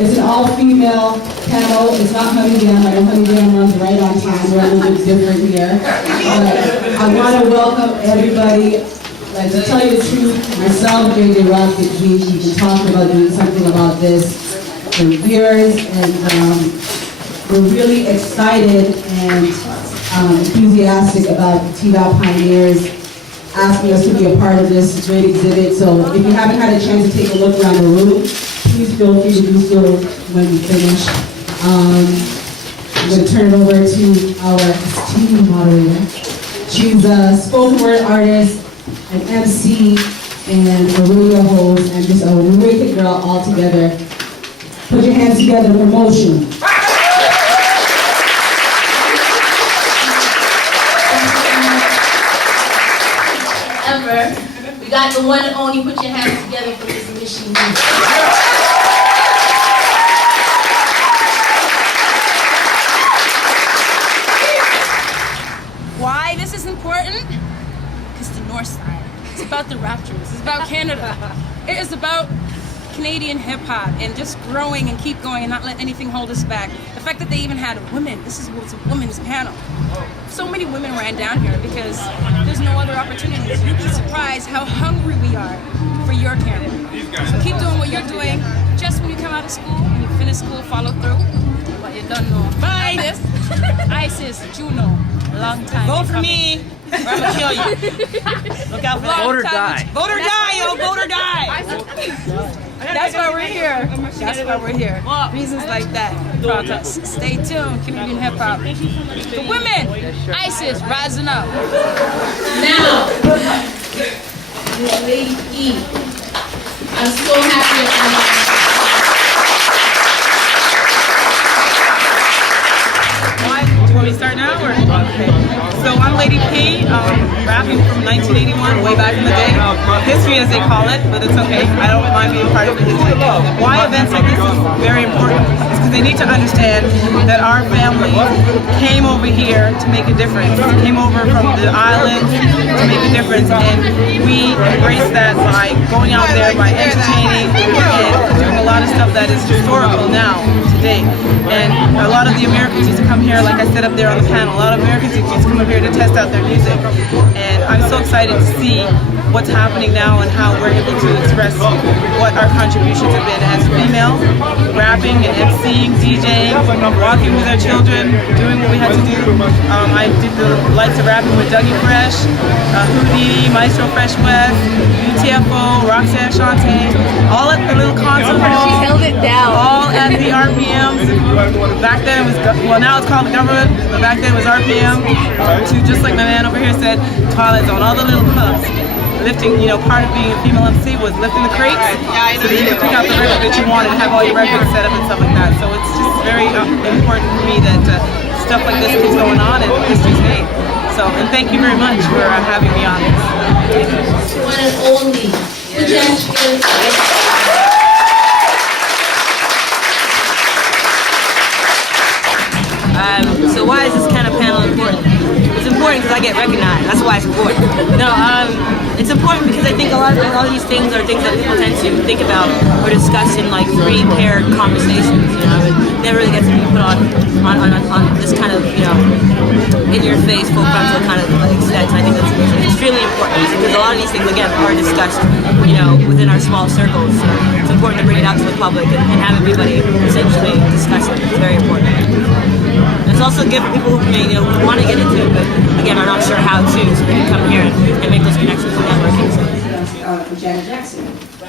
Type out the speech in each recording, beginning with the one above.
It's an all-female panel. It's not Honey Jam. I know Honey Jam runs right on time. We're a little bit different here. But I want to welcome everybody. Like, to tell you the truth, myself, JJ Rock, we've been talking about doing something about this for years, and we're really excited and enthusiastic about the T-Dot Pioneers asking us to be a part of this great exhibit. So if you haven't had a chance to take a look around the room, please feel free to do so when we finish. I'm going to turn it over to our esteemed moderator. She's a spoken word artist, an MC, and a radio host, and just a wicked girl all together. Put your hands together for motion. We got the one and only. Put your hands together for this Michie Mee. Why this is important? Because the North Side. It's about the Raptors. It's about Canada. It is about Canadian hip-hop and just growing and keep going and not let anything hold us back. The fact that they even had women. This was a women's panel. So many women ran down here because there's no other opportunities. You'd be surprised how hungry we are for your camera. So keep doing what you're doing. Just when you come out of school, when you finish school, follow through. But you don't know. Bye! ISIS, Juno, a long time. Vote for me, or I'm gonna kill you. Look out for that. Vote or die. Vote or die, yo, vote or die. That's why we're here. That's why we're here. Reasons like that. Protest. Stay tuned. Canadian hip hop. The women. ISIS rising up. Now, Lady E. I'm so happy. Do you want me to start now? Or? Okay. So I'm Lady P, rapping from 1981, way back in the day. History as they call it, but it's okay. I don't mind being part of the history. Why events like this is very important is because they need to understand that our family came over here to make a difference. Came over from the islands to make a difference, and we embrace that by going out there, by entertaining, and doing a lot of stuff that is historical now, today. And a lot of the Americans used to come here, like I said up there on the panel, a lot of Americans used to come up here to test out their music. And I'm so excited to see what's happening now and how we're able to express what our contributions have been as female, rapping and MCing, DJing, walking with our children, doing what we had to do. I did the Lights of Rapping with Dougie Fresh, Houdini, Maestro Fresh West, UTFO, Roxanne Shante, all at the little concert hall. She held it down. All at the RPMs. Back then it was, well now it's called the government, but back then it was RPM. To just like my man over here said, Twilight Zone, all the little clubs. Lifting, you know, part of being a female MC was lifting the crates so that you could pick out the record that you wanted and have all your records set up and stuff like that. So it's just very important for me that stuff like this keeps going on and history's made. So, and thank you very much for having me on this. One and only. Put your hands together. So why is this kind of panel important? It's important because I get recognized. That's why it's important. No, it's important because I think a lot of these things are things that people tend to think about or discuss in like free-paired conversations. You know, it never really gets to be put on this kind of, you know, in-your-face, full frontal kind of like extent. I think that's extremely important because a lot of these things again are discussed, you know, within our small circles. So it's important to bring it out to the public and have everybody essentially discuss it. It's very important. It's also good for people who may, you know, want to get into it, but again, are not sure how to, so they can come here and make those connections with networking. For Janet Jackson.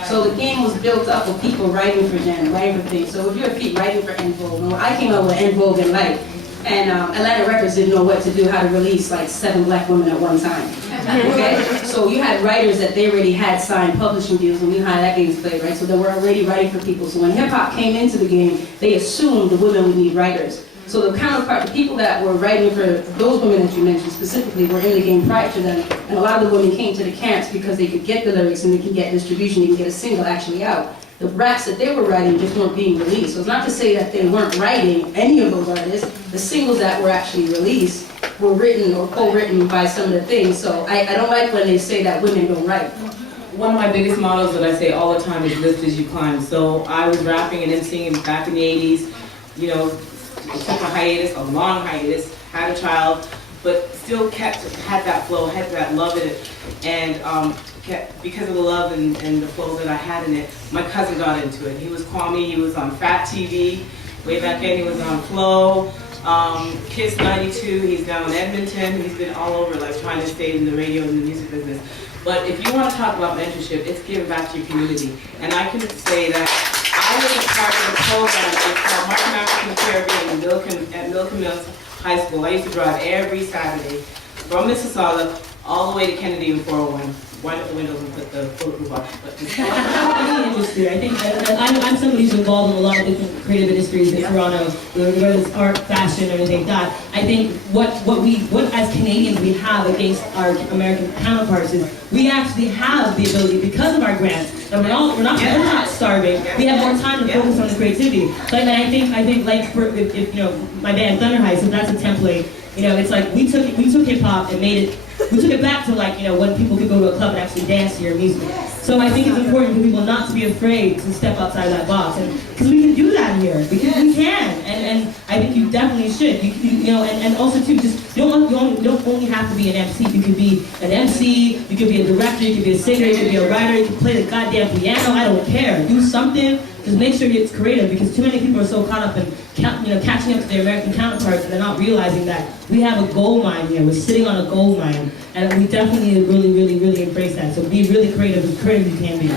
So the game was built up of people writing for Janet, writing for things. So if you're a feat writing for En Vogue, when I came out with En Vogue and Light, and Atlantic Records didn't know what to do, how to release like 7 black women at one time. Okay? So you had writers that they already had signed publishing deals when How That Game's played, right? So they were already writing for people. So when hip hop came into the game, they assumed the women would need writers. So the counterpart, the people that were writing for those women that you mentioned specifically were in the game prior to them. And a lot of the women came to the camps because they could get the lyrics and they could get distribution, they could get a single actually out. The raps that they were writing just weren't being released. So it's not to say that they weren't writing, any of those artists. The singles that were actually released were written or co-written by some of the things. So I don't like when they say that women don't write. One of my biggest mottos that I say all the time is lift as you climb. So I was rapping and MCing back in the 80s, you know, took a hiatus, a long hiatus, had a child, but still had that flow, had that love in it. And because of the love and the flow that I had in it, my cousin got into it. He was Kwame, he was on Fat TV, way back then he was on Flow, Kiss 92, he's down in Edmonton, he's been all over like trying to stay in the radio and the music business. But if you want to talk about mentorship, it's giving back to your community. And I can say that I was a part of the program, it's called Martin African Caribbean at Milton Mills High School. I used to drive every Saturday from Mississauga all the way to Kennedy and 401. Wind up the windows and put the bulletproof on. I'm interested. I think I'm somebody who's involved in a lot of different creative industries in Toronto, whether it's art, fashion, or anything like that. I think what as Canadians we have against our American counterparts is we actually have the ability because of our grants. And we're not starving. We have more time to focus on the creativity. So I think like if you know my band Thunder High, so that's a template. You know, it's like we took hip hop and made it. We took it back to like, you know, when people could go to a club and actually dance to your music. So I think it's important for people not to be afraid to step outside that box, and because we can do that here, because we can, and I think you definitely should. You know, and also too, just you don't only have to be an MC. You could be an MC, you could be a director, you could be a singer, you could be a writer, you could play the goddamn piano. I don't care. Do something. Just make sure it's creative, because too many people are so caught up in catching up to their American counterparts, and they're not realizing that we have a gold mine here. We're sitting on a gold mine, and we definitely need to really, really, really embrace that. So be really creative, as creative as you can be.